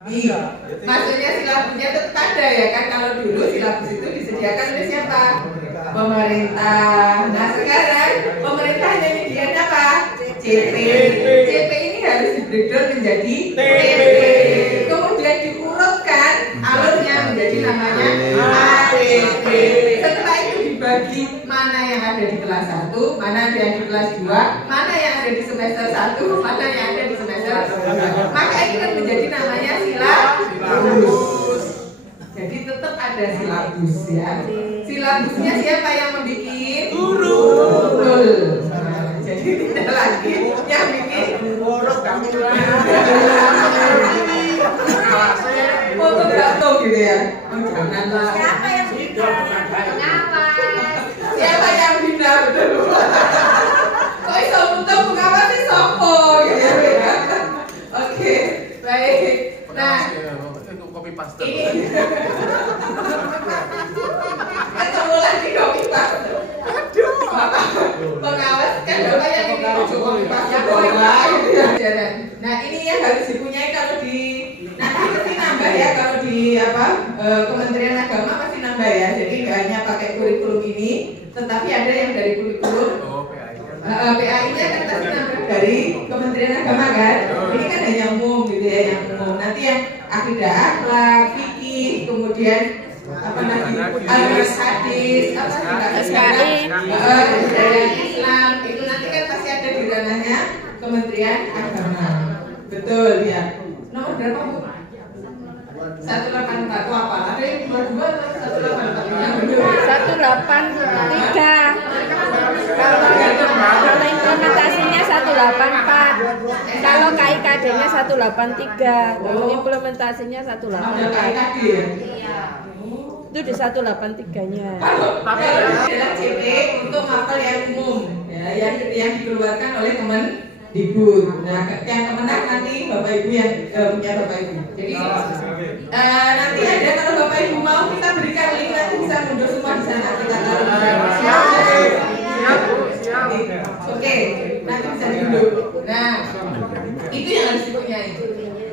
Maksudnya silabusnya tetap ada ya kan, kalau dulu silabus itu disediakan oleh siapa? Pemerintah. Nah sekarang pemerintah hanya menyediakan apa? CP. CP ini harus di breakdown menjadi TP. Kemudian diurutkan alurnya menjadi namanya ATP. Setelah itu dibagi mana yang ada di kelas 1, mana yang di kelas 2, mana yang ada di semester 1, mana yang ada di semester 2. Maka ini kan menjadi namanya silabus. Jadi tetap ada silabus ya. Silabusnya siapa yang membuat? Guru. Jadi tidak lagi yang bikin foto gato gitu ya. Janganlah. Siapa yang bina? Siapa yang bina betul? Kok iso untuk pengawas sih sopo gitu ya. Oke, baik. Nah, itu copy paste. Ketemu lagi copy paste. Pengawas kan Bapak yang ini copy paste bola. Nah, ini yang harus dipunyai kalau di nanti pasti nambah ya, kalau di Kementerian Agama pasti nambah ya. Jadi nggak hanya pakai kurikulum ini, tetapi ada yang dari kurikulum PAI-nya kan pasti nambah dari Kementerian Agama kan. Ini kan hanya umum gitu ya, yang umum. Nanti yang akidah akhlak, fikih, kemudian apa lagi, hadis, budaya Islam, itu nanti kan pasti ada di ranahnya Kementerian Agama. Betul ya. Nomor berapa Bu? 184 itu apa? Ada yang nomor 2 atau 184? Yang benar. 183. Kalau implementasinya 184. Kalau KIKD-nya 183. Kalau implementasinya 184. KIKD ya? Itu di 183-nya. Kalau adalah CP untuk mapel yang umum ya, yang dikeluarkan oleh Kemendikbud. Nah, yang kemenang nanti Bapak Ibu yang punya Bapak Ibu. Jadi nanti ada, kalau Bapak Ibu mau kita berikan link, nanti bisa mundur semua di sana kita taruh. Oke, nanti bisa diunduh. Nah, itu yang harus dipunyai.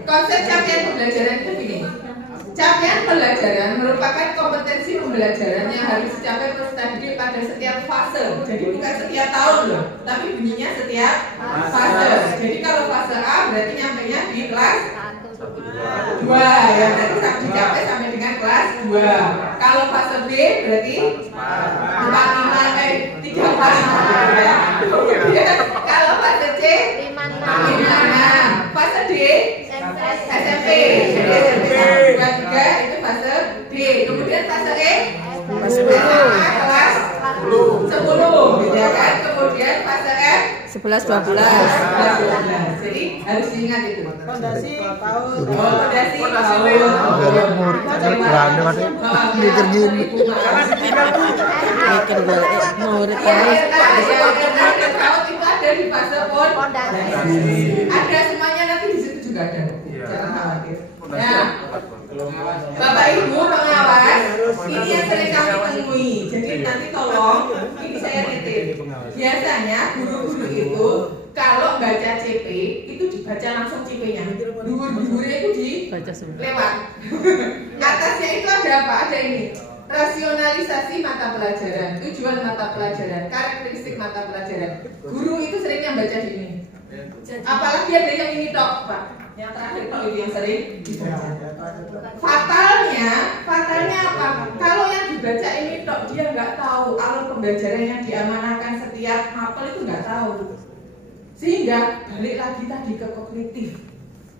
Konsep capaian pembelajaran itu begini. Capaian pembelajaran merupakan kompetensi pembelajaran yang harus dicapai peserta didik pada setiap fase. Jadi bukan setiap tahun loh, tapi bunyinya setiap fase. Jadi kalau fase A berarti nyampainya di kelas 2 ya, berarti dicapai sampai dengan kelas 2. Kalau fase B berarti 3 ya. Kalau fase C 5. Fase D SMP. Jadi SMP 1, 2, 3 itu fase D. Kemudian fase E kelas 10 gitu ya kan. Kemudian fase F 11 12. Jadi harus diingat itu. Fondasi tahun. Fondasi tahun. Mikir gini. Mikir murid terus. Itu ada di fase fondasi. Ada semuanya, nanti di situ juga ada. Jangan khawatir. Nah, Bapak Ibu pengawas, ini yang sering kami temui. Jadi nanti tolong, ini saya titip. Biasanya guru-guru itu kalau baca CP itu dibaca langsung CP-nya. Guru-gurunya itu dibaca lewat. Atasnya itu ada apa? Ada ini. Rasionalisasi mata pelajaran, tujuan mata pelajaran, karakteristik mata pelajaran. Guru itu seringnya baca di ini. Apalagi ada yang ini tok, Pak. Yang terakhir kalau itu yang sering dibaca. Fatalnya apa? Kalau yang dibaca ini tok, dia nggak tahu alur pembelajaran yang diamanahkan setiap mapel itu nggak tahu. Sehingga balik lagi tadi ke kognitif.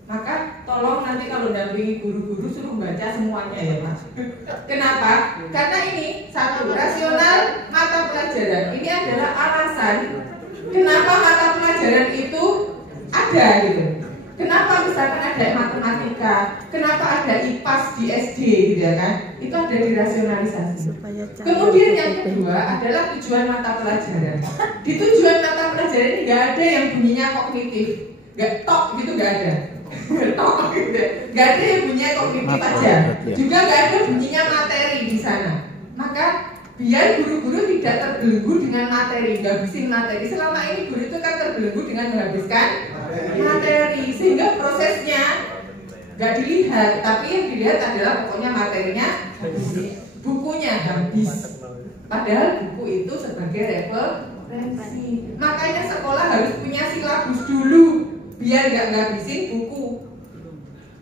Maka tolong nanti kalau dampingi guru-guru suruh baca semuanya ya Mas. Kenapa? Karena ini satu, rasional mata pelajaran. Ini adalah alasan kenapa mata pelajaran itu ada gitu. Kenapa misalkan ada matematika, kenapa ada IPAS di SD gitu ya kan? Itu ada dirasionalisasi. Kemudian yang kedua adalah tujuan mata pelajaran. Di tujuan mata pelajaran ini nggak ada yang bunyinya kognitif, nggak tok gitu, nggak ada. Tok gitu. Nggak ada yang bunyinya kognitif aja. Juga nggak ada bunyinya materi di sana. Maka biar guru-guru tidak terbelenggu dengan materi, ngabisin materi. Selama ini guru itu kan terbelenggu dengan menghabiskan materi, sehingga prosesnya nggak dilihat, tapi yang dilihat adalah pokoknya materinya habis, bukunya habis. Padahal buku itu sebagai referensi. Makanya sekolah harus punya silabus dulu biar nggak ngabisin buku.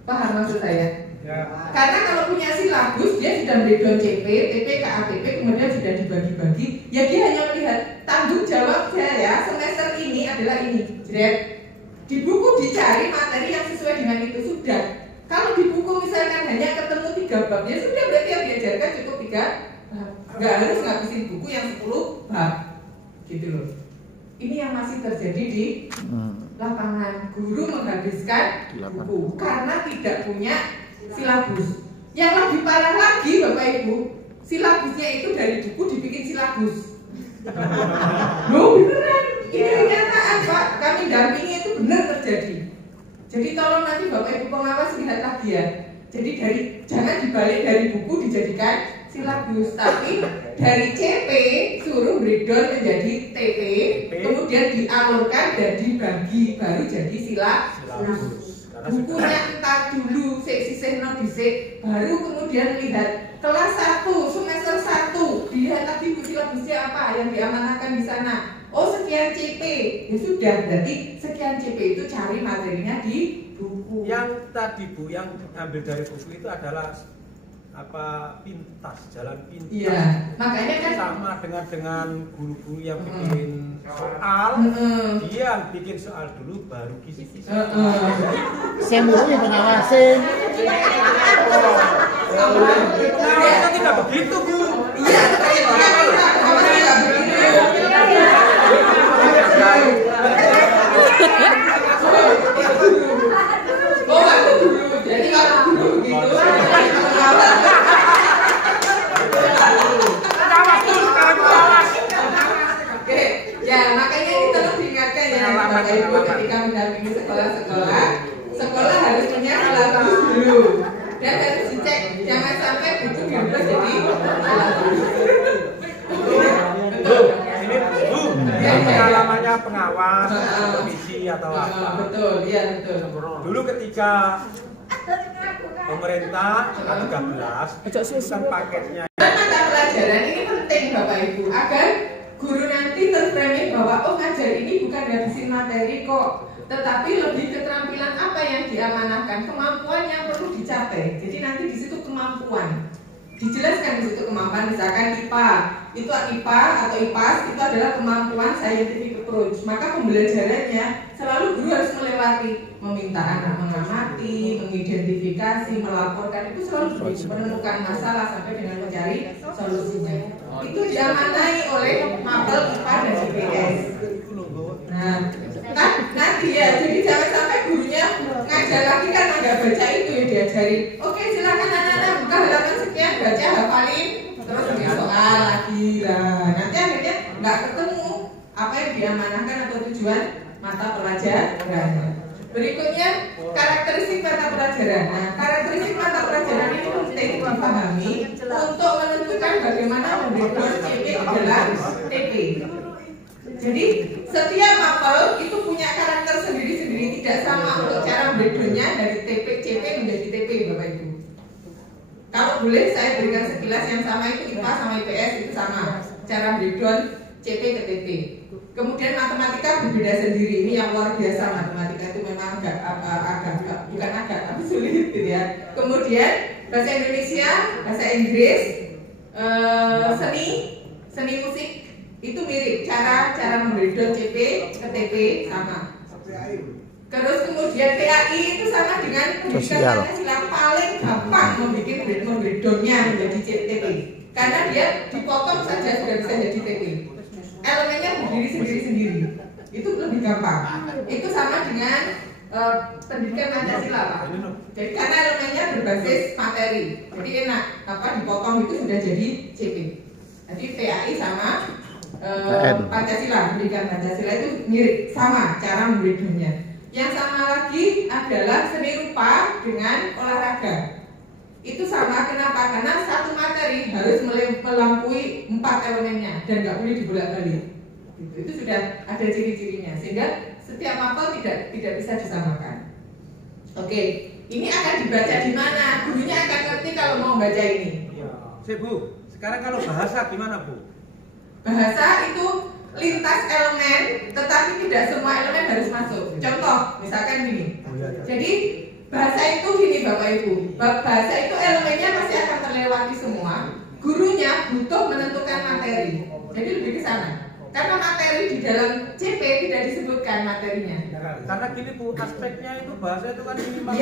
Paham maksud saya? Ya. Karena kalau punya silabus dia sudah breakdown CP, TP, KAPP, kemudian sudah dibagi-bagi. Ya dia hanya melihat tanggung jawab saya semester ini adalah ini. Jadi di buku dicari materi yang sesuai dengan itu sudah. Kalau di buku misalkan hanya ketemu 3 bab, ya sudah berarti yang diajarkan cukup 3 bab. Nggak harus ngabisin buku yang 10 bab. Gitu loh. Ini yang masih terjadi di lapangan. Guru menghabiskan buku karena tidak punya silabus. Yang lebih parah lagi Bapak Ibu, silabusnya itu dari buku dibikin silabus. Loh beneran, ini kenyataan Pak, kami dampingi itu benar terjadi. Jadi tolong nanti Bapak Ibu pengawas lihat lagi ya. Jadi jangan dibalik dari buku dijadikan silabus, tapi dari CP suruh breakdown menjadi TP, kemudian dialurkan dan dibagi baru jadi silabus. Bukunya entar dulu, sisihno dhisik, baru kemudian lihat kelas 1, semester 1, dilihat lagi buku silabusnya apa yang diamanahkan di sana. Oh sekian CP, ya sudah berarti sekian CP itu cari materinya di buku. Yang tadi Bu, yang ambil dari buku itu adalah apa, pintas, jalan pintas. Iya, makanya kan sama dengan guru-guru yang bikin soal, dia bikin soal dulu baru kisi-kisi. Saya musuhnya pengawasin. Pengawasan tidak begitu Bu. iya, awalnya nggak begitu. Oh, aku dulu. Jadi kalau dulu begitu, Oke, ya makanya ini terus diingatkan ya Bapak Ibu ketika mendampingi sekolah-sekolah, sekolah harus punya silabus dulu dan harus dicek, jangan sampai buku dirubah jadi silabus. Betul. Ini Bu, yang pengalamannya pengawas, komisi atau apa? Betul, iya betul. Dulu ketika pemerintah 13 kan paketnya. Mata pelajaran ini penting Bapak Ibu agar guru nanti terframing bahwa oh ngajar ini bukan ngabisin materi kok, tetapi lebih keterampilan apa yang diamanahkan, kemampuan yang perlu dicapai. Jadi nanti di situ kemampuan dijelaskan, di situ kemampuan, misalkan IPA itu IPA atau IPAS itu adalah kemampuan scientific approach. Maka pembelajarannya selalu guru harus melewati meminta anak mengamati, mengidentifikasi, melaporkan, itu selalu begitu, menemukan masalah sampai dengan mencari solusinya. Itu diamanai oleh mapel IPA dan IPS. Nah, nanti ya, jadi jangan sampai gurunya ngajar lagi kan nggak baca itu ya diajarin. Oke, silakan anak-anak buka halaman sekian, baca, hafalin, terus bikin soal lagi lah. Nanti akhirnya nggak ketemu apa yang diamanahkan atau tujuan mata pelajaran. Berikutnya karakteristik mata pelajaran. Nah, karakteristik mata pelajaran ini penting dipahami untuk menentukan bagaimana membreakdown CP ke dalam TP. Jadi setiap mapel itu punya karakter sendiri-sendiri, tidak sama untuk cara breakdownnya dari TP CP menjadi TP Bapak Ibu. Kalau boleh saya berikan sekilas yang sama itu IPA sama IPS itu sama cara breakdown CP ke TP. Kemudian matematika berbeda sendiri, ini yang luar biasa, matematika itu memang agak tapi sulit gitu ya. Kemudian bahasa Indonesia, bahasa Inggris, seni musik itu mirip, cara membreakdown CP ke TP sama. Terus kemudian PAI itu sama dengan pendidikan Pancasila, paling gampang membuat breakdownnya menjadi TP karena dia dipotong saja sudah bisa jadi TP. Elemennya berdiri sendiri-sendiri, itu lebih gampang. Itu sama dengan pendidikan Pancasila Pak. Jadi karena elemennya berbasis materi, jadi enak, dipotong itu sudah jadi CP. Jadi PAI sama Pancasila, pendidikan Pancasila itu mirip, sama cara membreakdownnya. Yang sama lagi adalah seni rupa dengan olahraga. Itu sama, kenapa? Karena satu materi harus melampaui 4 elemennya dan nggak boleh dibolak-balik. Itu sudah ada ciri-cirinya, sehingga setiap mapel tidak bisa disamakan. Oke, ini akan dibaca di mana, gurunya akan ngerti kalau mau baca ini. Bu, sekarang kalau bahasa gimana Bu? Bahasa itu lintas elemen, tetapi tidak semua elemen harus masuk. Contoh, misalkan gini. Jadi bahasa itu gini Bapak Ibu, bahasa itu elemennya pasti akan terlewati semua. Gurunya butuh menentukan materi. Jadi lebih ke sana. Karena materi di dalam CP tidak disebutkan materinya. Karena gini Bu, aspeknya itu bahasa itu kan minimal.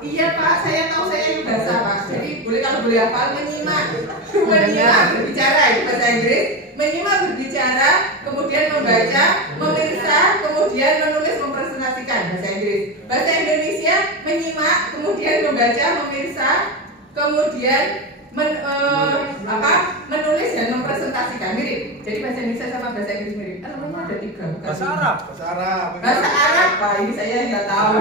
Iya Pak, saya tahu saya yang bahasa Pak. Jadi kalau boleh hafal menyimak berbicara itu bahasa Inggris, menyimak berbicara, kemudian membaca, memeriksa, kemudian menulis mempresentasikan bahasa Inggris. Bahasa Indonesia menyimak, kemudian membaca, memeriksa, kemudian menulis dan mempresentasikan mirip. Jadi bahasa Indonesia sama bahasa Inggris mirip. Elemennya ada 3. Bahasa Arab. Bahasa Arab Pak, ini saya nggak tahu.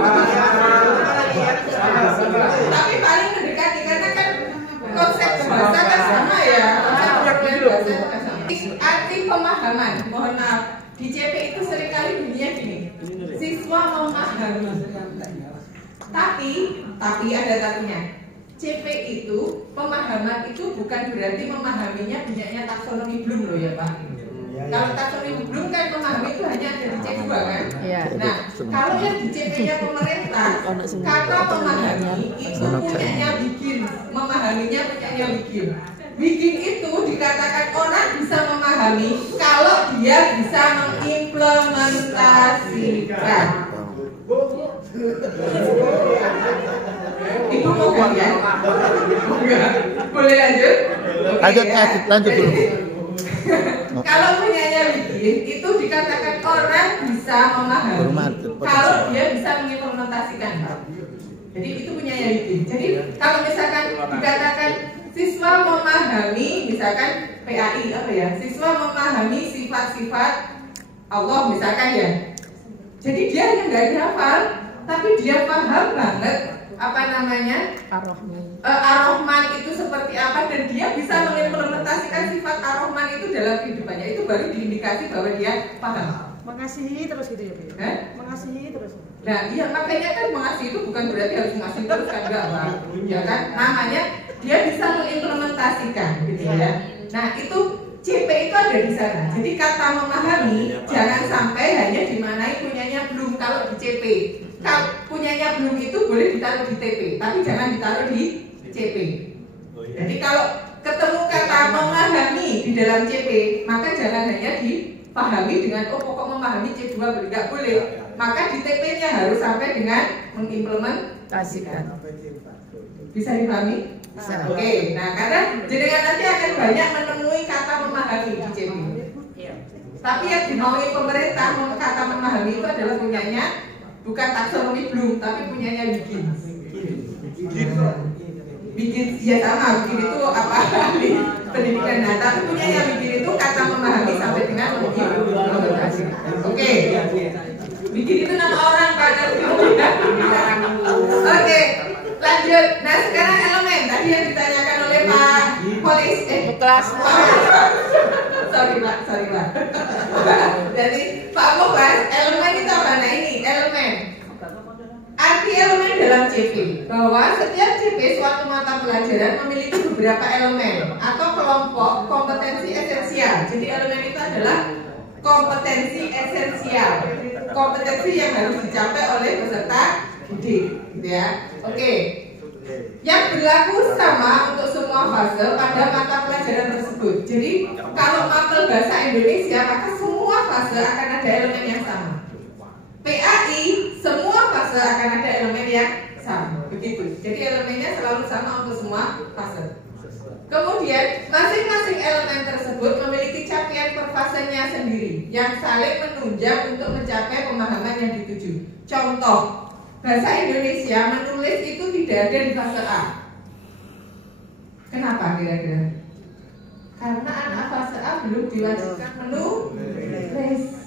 Tapi paling mendekati karena kan konsep bahasa kan sama ya. Arti pemahaman, mohon maaf. Di CP itu seringkali bunyinya gini. Siswa memahami. Tapi ada tapinya. CP itu, pemahaman itu bukan berarti memahaminya punyanya taksonomi Bloom loh ya Pak. Kalau taksonomi Bloom kan memahami itu hanya ada di C2 kan. Nah, kalau yang di CP-nya pemerintah, kata memahami itu punyanya bikin, memahaminya punyanya bikin. Bikin itu dikatakan orang bisa memahami kalau dia bisa mengimplementasikan. Ibu mau gantian? Boleh lanjut? Lanjut dulu. Kalau punyanya bikin, itu dikatakan orang bisa memahami kalau dia bisa mengimplementasikan. Jadi itu punyanya bikin. Jadi kalau misalkan dikatakan siswa memahami, misalkan PAI apa ya? Siswa memahami sifat-sifat Allah misalkan ya. Jadi dia hanya nggak dihafal, tapi dia paham banget apa namanya Ar-Rahman itu seperti apa dan dia bisa mengimplementasikan sifat Ar-Rahman itu dalam kehidupannya. Itu baru diindikasi bahwa dia paham. Mengasihi terus gitu ya Bu? Mengasihi terus. Nah iya, makanya kan mengasihi itu bukan berarti harus mengasihi terus kan, enggak Pak. Ya kan, namanya dia bisa mengimplementasikan gitu ya. Nah itu CP itu ada di sana. Jadi kata memahami jangan sampai hanya dimanai punyanya belum. Kalau di CP punyanya belum itu boleh ditaruh di TP, tapi jangan ditaruh di CP. Jadi kalau ketemu kata memahami di dalam CP, maka jangan hanya dipahami dengan pokok memahami C2 tidak boleh. Maka di TP-nya harus sampai dengan mengimplementasikan. Bisa dipahami? Bisa. Oke, nah karena jenengan nanti akan banyak menemui kata memahami di CP. Tapi yang dimaui pemerintah kata memahami itu adalah punyanya bukan taksonomi Bloom, tapi punyanya bikin. Bikin ya sama, bikin itu apa di pendidikan. Nah, tapi punyanya bikin itu kata memahami sampai dengan mengimplementasikan. Oke. Bikin itu nama orang Pak. Oke. Lanjut. Nah, sekarang elemen tadi yang ditanyakan oleh Pak Polis kelas. Sorry Pak. Jadi Pak Mubas, elemen itu apa? Nah ini elemen. Arti elemen dalam CP bahwa setiap CP suatu mata pelajaran memiliki beberapa elemen atau kelompok kompetensi esensial. Jadi elemen itu adalah kompetensi esensial, kompetensi yang harus dicapai oleh peserta didik, gitu ya. Oke. Yang berlaku sama untuk semua fase pada mata pelajaran tersebut. Jadi kalau mapel bahasa Indonesia maka semua fase akan ada elemen yang sama. PAI semua fase akan ada elemen yang sama. Begitu. Jadi elemennya selalu sama untuk semua fase. Kemudian masing-masing elemen tersebut memiliki capaian per fasenya sendiri yang saling menunjang untuk mencapai pemahaman yang dituju. Contoh, bahasa Indonesia menulis itu tidak ada di fase A. Kenapa kira-kira? Karena anak fase A belum diwajibkan menulis.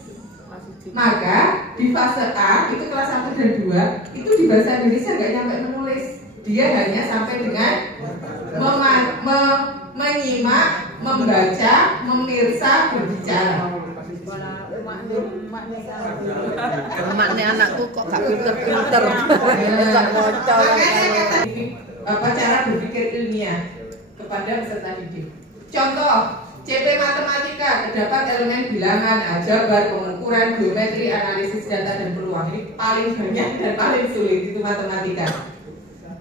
Maka di fase A itu kelas 1 dan 2 itu di bahasa Indonesia nggak nyampe menulis. Dia hanya sampai dengan menyimak, membaca, memirsa, berbicara. Maknya anakku kok gak pinter-pinter. Tak ngocok. Apa cara berpikir ilmiah kepada peserta didik. Contoh, CP matematika terdapat elemen bilangan, aljabar, pengukuran, geometri, analisis data dan peluang. Ini paling banyak dan paling sulit itu matematika.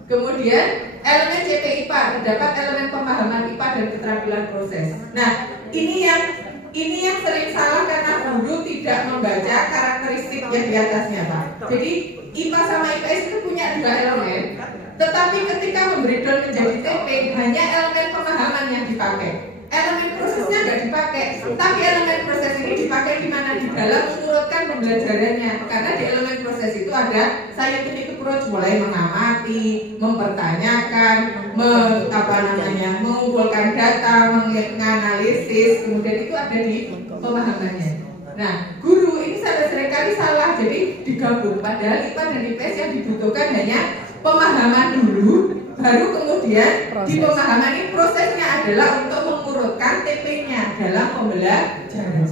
Kemudian elemen CP IPA terdapat elemen pemahaman IPA dan keterampilan proses. Nah, ini yang sering salah karena guru tidak membaca karakteristik yang di atasnya, Pak. Jadi IPA sama IPS itu punya dua elemen, tetapi ketika membreakdown menjadi TP hanya elemen pemahaman yang dipakai. Elemen prosesnya nggak dipakai, tapi elemen proses ini dipakai di mana? Di dalam mengurutkan pembelajarannya. Karena di elemen proses itu ada scientific approach, mulai mengamati, mempertanyakan, mengumpulkan data, menganalisis, kemudian itu ada di pemahamannya. Nah, guru ini seringkali salah, jadi digabung. Padahal IPA dan IPS yang dibutuhkan hanya pemahaman dulu, baru kemudian di pemahaman ini prosesnya adalah untuk mengurutkan TP-nya dalam pembelajaran.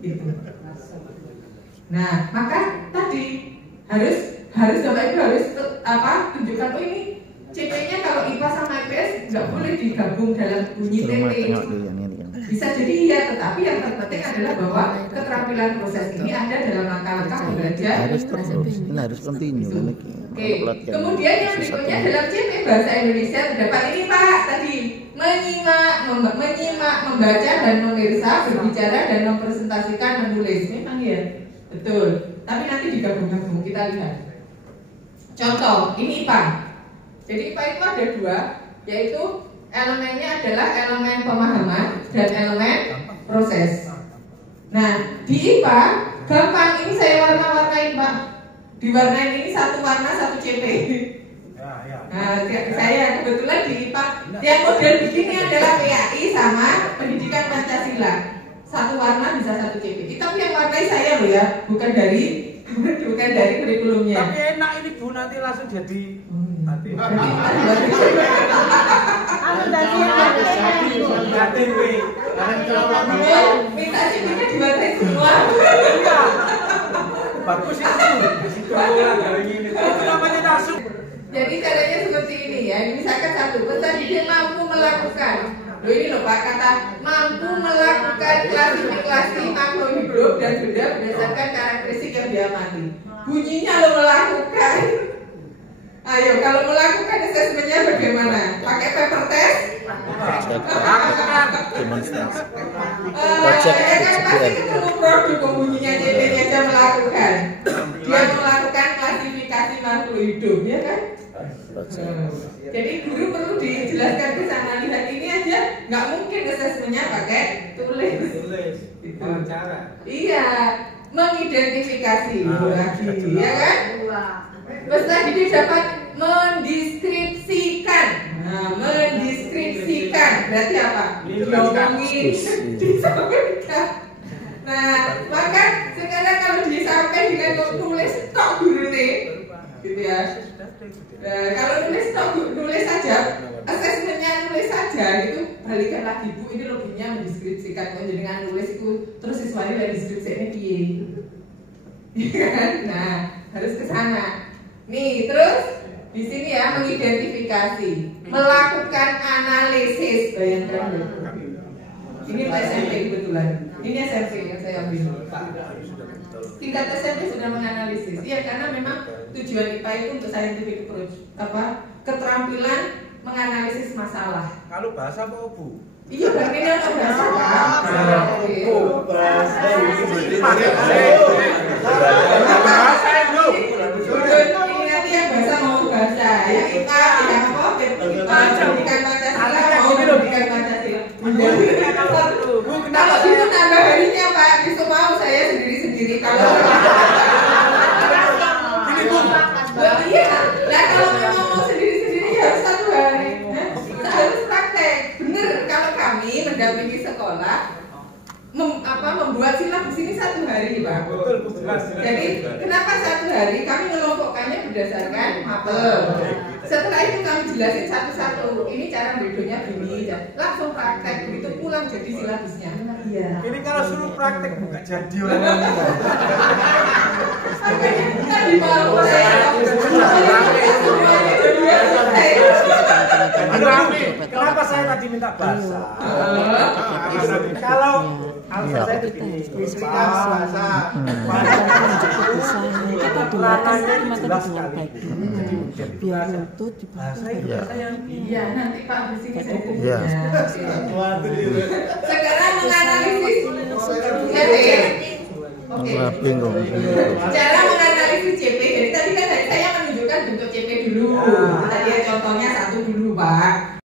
Gitu. Nah, maka tadi harus Bapak Ibu harus tunjukkan ini CP-nya kalau IPA sama IPS nggak boleh digabung dalam bunyi TP. Bisa jadi iya, tetapi yang terpenting adalah bahwa keterampilan proses ini ada dalam langkah-langkah belajar. Harus continue. Oke. Kemudian yang berikutnya dalam CP bahasa Indonesia terdapat ini Pak tadi menyimak, membaca dan memirsa, berbicara dan mempresentasikan, menulis. Memang ya, betul. Tapi nanti digabung-gabung kita lihat. Contoh, ini IPA. Jadi IPA itu ada dua, yaitu elemennya adalah elemen pemahaman dan elemen proses. Nah, di IPA gampang, ini saya warna-warnain Pak. Diwarnain ini satu warna satu CP. Nah, saya kebetulan di IPA yang model begini adalah PAI sama Pendidikan Pancasila. Satu warna bisa satu CP. Tapi yang warnai saya loh ya, bukan dari kurikulumnya. Tapi enak ini Bu, nanti langsung jadi KTP. Minta CP-nya diwarnai semua. Bagus itu. Itu namanya langsung. Jadi caranya seperti ini ya. Misalkan satu, peserta didik mampu melakukan. Loh ini loh Pak, kata mampu melakukan klasifikasi makhluk hidup dan benda berdasarkan karakteristik yang diamati. Bunyinya lo melakukan. Ayo, kalau melakukan assessmentnya bagaimana? Pakai paper test? Demonstrasi. Ya kan pasti ketemu produk bunyinya CP-nya aja melakukan. Dia melakukan klasifikasi makhluk hidup, ya kan? Jadi guru perlu dijelaskan ke sana, lihat ini aja nggak mungkin assessmentnya pakai tulis. Itu cara. Iya, mengidentifikasi lagi, ya kan? Peserta didik dapat mendeskripsikan. Nah, mendeskripsikan berarti apa? Diomongin, disampaikan. Nah, maka sekarang kalau disampaikan dengan tulis tok guru nih, gitu ya. Nah, kalau nulis saja, asesmennya nulis saja, itu balikan lagi Bu, ini loginya mendeskripsikan. Kalau dengan nulis itu terus siswanya dari deskripsinya piye, nah harus ke sana. Nih terus di sini ya mengidentifikasi, melakukan analisis, bayangkan. Ini SMP kebetulan, ini SMP yang saya ambil. Tingkat SMP sudah menganalisis, ya karena memang tujuan IPA itu untuk scientific approach, keterampilan menganalisis masalah. Kalau bahasa apa Bu? Iya, berarti ini untuk bahasa. Ini nanti yang bahasa mau bahasa, ya IPA, yang apa? Pendidikan Pancasila mau pendidikan Pancasila. Kalau itu nambah harinya Pak, itu mau saya sendiri-sendiri. Kalau iya, nah kalau memang mau sendiri-sendiri harus 1 hari, harus praktek. Bener, kalau kami mendampingi sekolah membuat silabus ini 1 hari Pak. Jadi kenapa 1 hari? Kami mengelompokkannya berdasarkan mapel. Setelah itu kami jelasin satu-satu. Ini cara bedonya gini, dan langsung praktek. Begitu pulang jadi silabusnya. Iya. Ini kalau suruh praktek bukan jadi orang. Makanya tadi malu saya. Kenapa saya tadi minta bahasa? Kalau alasan saya begini, istrinya bahasa. Kita dengarkan mata dengan baik dulu. Biar itu dibantu. Iya, nanti Pak Bersih saya Iya. Sekarang menganalisis JP. Oke. Bingung. Cara menganalisis JP. Jadi tadi kan saya menunjukkan bentuk JP dulu. Tadi ya contohnya satu dulu, Pak.